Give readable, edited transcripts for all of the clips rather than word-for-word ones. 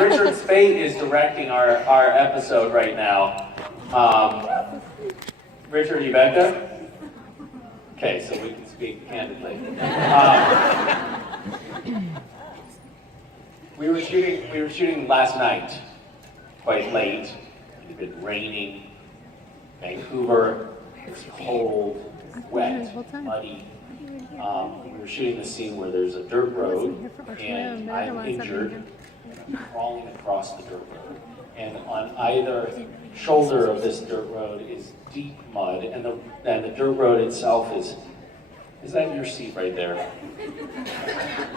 Richard Spade is directing our episode right now. Richard, you back there? Okay, so we can speak candidly. We were shooting last night, quite late. It had been raining. Vancouver, it's cold, wet, muddy. We were shooting the scene where there's a dirt road, and I'm injured, crawling across the dirt road. And on either shoulder of this dirt road is deep mud, and the dirt road itself is that your seat right there?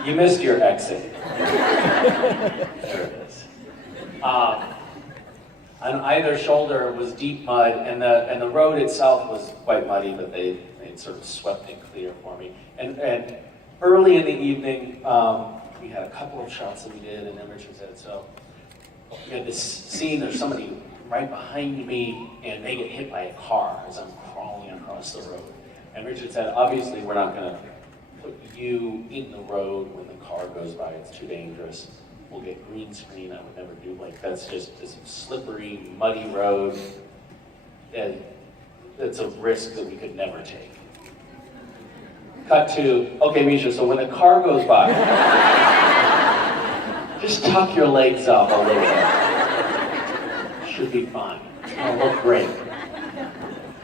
You missed your exit. There it is. On either shoulder was deep mud, and the road itself was quite muddy, but they sort of swept it clear for me. And early in the evening, we had a couple of shots that we did, and then Richard said, so we had this scene, there's somebody right behind me, and they get hit by a car as I'm crawling across the road. And Richard said, obviously we're not gonna put you in the road when the car goes by, it's too dangerous. We'll get green screen, I would never do, like that's just this slippery, muddy road, and it's a risk that we could never take. Cut to, okay Misha, so when the car goes by, just tuck your legs up a little bit. Should be fine, it'll look great.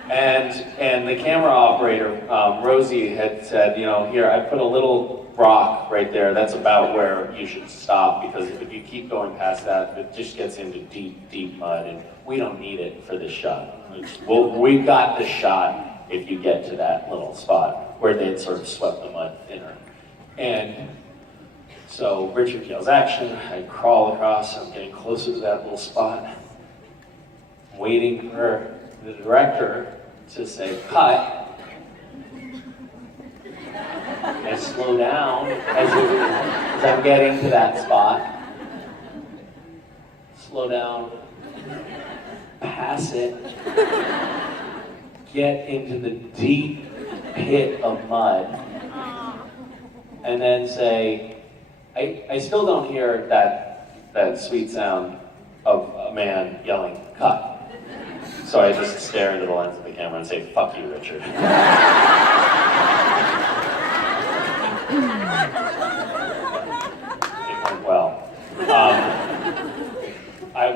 And the camera operator, Rosie, had said, you know, here, I put a little rock right there, that's about where you should stop, because if you keep going past that, it just gets into deep, deep mud, and we don't need it for this shot. We've got the shot if you get to that little spot where they'd sort of swept the mud thinner. And so Richard yells action, I crawl across, I'm getting closer to that little spot, waiting for the director to say, cut, and slow down as I'm getting to that spot. Slow down, pass it, get into the deep pit of mud, and then say, I still don't hear that sweet sound of a man yelling, cut. So I just stare into the lens of the camera and say, fuck you, Richard. It went well.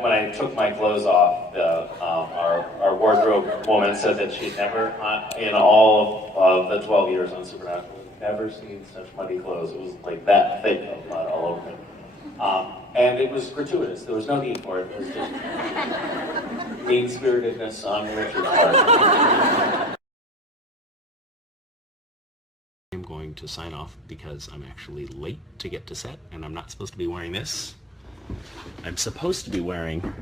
When I took my clothes off, our wardrobe woman said that she'd never, in all of the 12 years on Supernatural, never seen such muddy clothes. It was like that thick of mud all over me. And it was gratuitous. There was no need for it. It was just mean-spiritedness on Richard's part. I'm going to sign off because I'm actually late to get to set, and I'm not supposed to be wearing this. I'm supposed to be wearing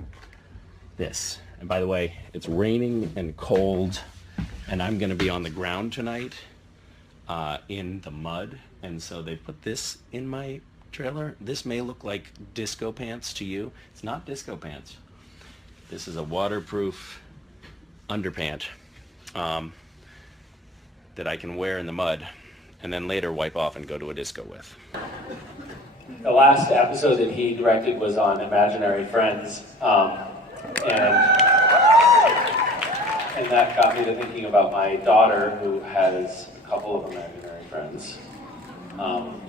this. And by the way, it's raining and cold, and I'm going to be on the ground tonight in the mud, and so they put this in my trailer. This may look like disco pants to you. It's not disco pants. This is a waterproof underpant that I can wear in the mud and then later wipe off and go to a disco with. The last episode that he directed was on imaginary friends, and that got me to thinking about my daughter, who has a couple of imaginary friends.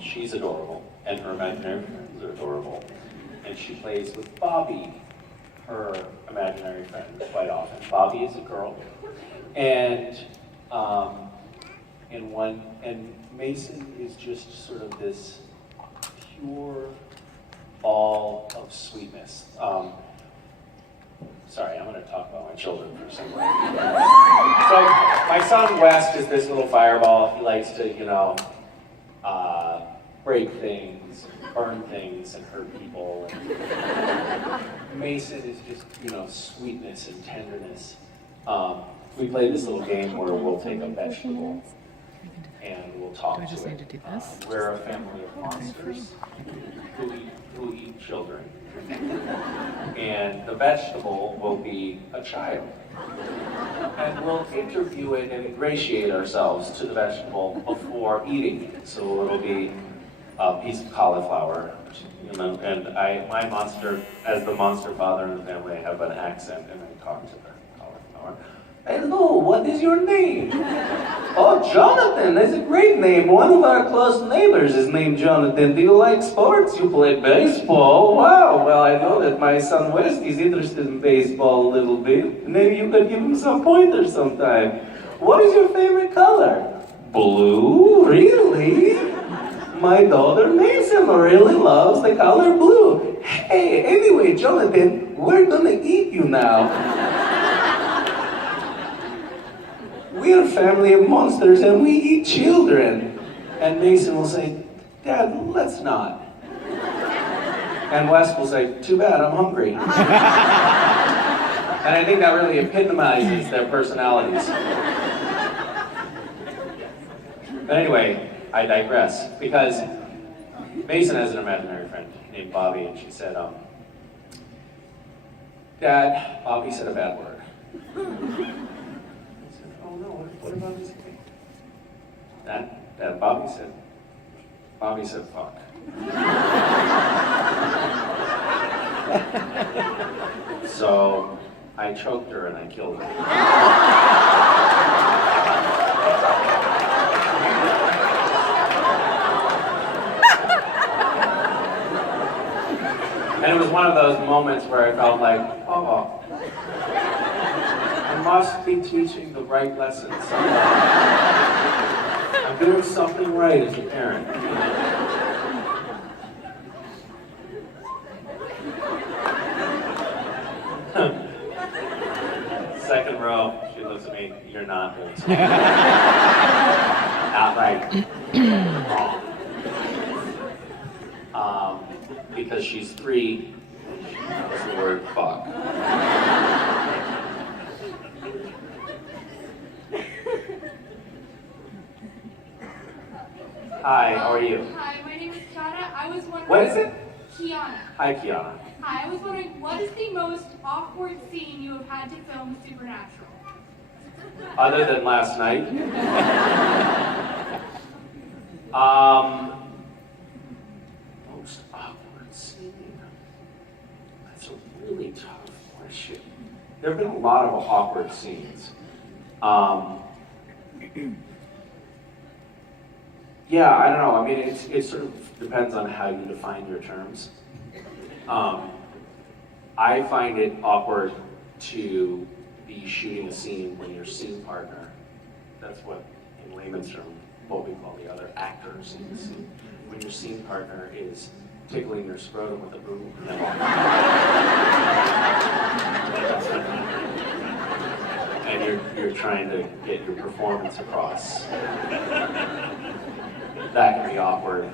She's adorable, and her imaginary friends are adorable. And she plays with Bobby, her imaginary friend, quite often. Bobby is a girl, and Mason is just sort of this pure ball of sweetness. Sorry, I'm going to talk about my children for a second. So my son West is this little fireball. He likes to, break things, burn things, and hurt people. And Mason is just, sweetness and tenderness. We play this little game where we'll take a vegetable and we'll talk to it. We're a family of monsters who eat children. And the vegetable will be a child. And we'll interview it and ingratiate ourselves to the vegetable before eating it. So it'll be a piece of cauliflower. You know, and my monster, as the monster father in the family, I have an accent and I talk to the cauliflower. Hello, what is your name? Oh, Jonathan, that's a great name. One of our close neighbors is named Jonathan. Do you like sports? You play baseball? Wow, well, I know that my son Wesley's interested in baseball a little bit. Maybe you could give him some pointers sometime. What is your favorite color? Blue? Really? My daughter Mason really loves the color blue. Hey, anyway, Jonathan, we're gonna eat you now. We're a family of monsters and we eat children. And Mason will say, Dad, let's not. And Wes will say, too bad, I'm hungry. And I think that really epitomizes their personalities. But anyway, I digress, because Mason has an imaginary friend named Bobby, and she said, Dad, Bobby said a bad word. I said, oh no, what did Bobby say? Dad, Bobby said fuck. So I choked her and I killed her. And it was one of those moments where I felt like, oh, I must be teaching the right lessons. I'm doing something right as a parent. Second row, she looks at me, you're not doing something right. Not right. Wrong. Because she's 3, she knows the word fuck. Hi, how are you? Hi, my name is Kiana. I was wondering... What is it? Kiana. Hi, Kiana. Hi, I was wondering, what is the most awkward scene you have had to film Supernatural? Other than last night? Most awkward scene? That's a really tough question. There have been a lot of awkward scenes. Yeah, I don't know. I mean, it sort of depends on how you define your terms. I find it awkward to be shooting a scene when your scene partner, that's what, in layman's terms, what we call the other actors in the scene, when your scene partner is tickling your scrotum with a boom. And you're trying to get your performance across. That can be awkward.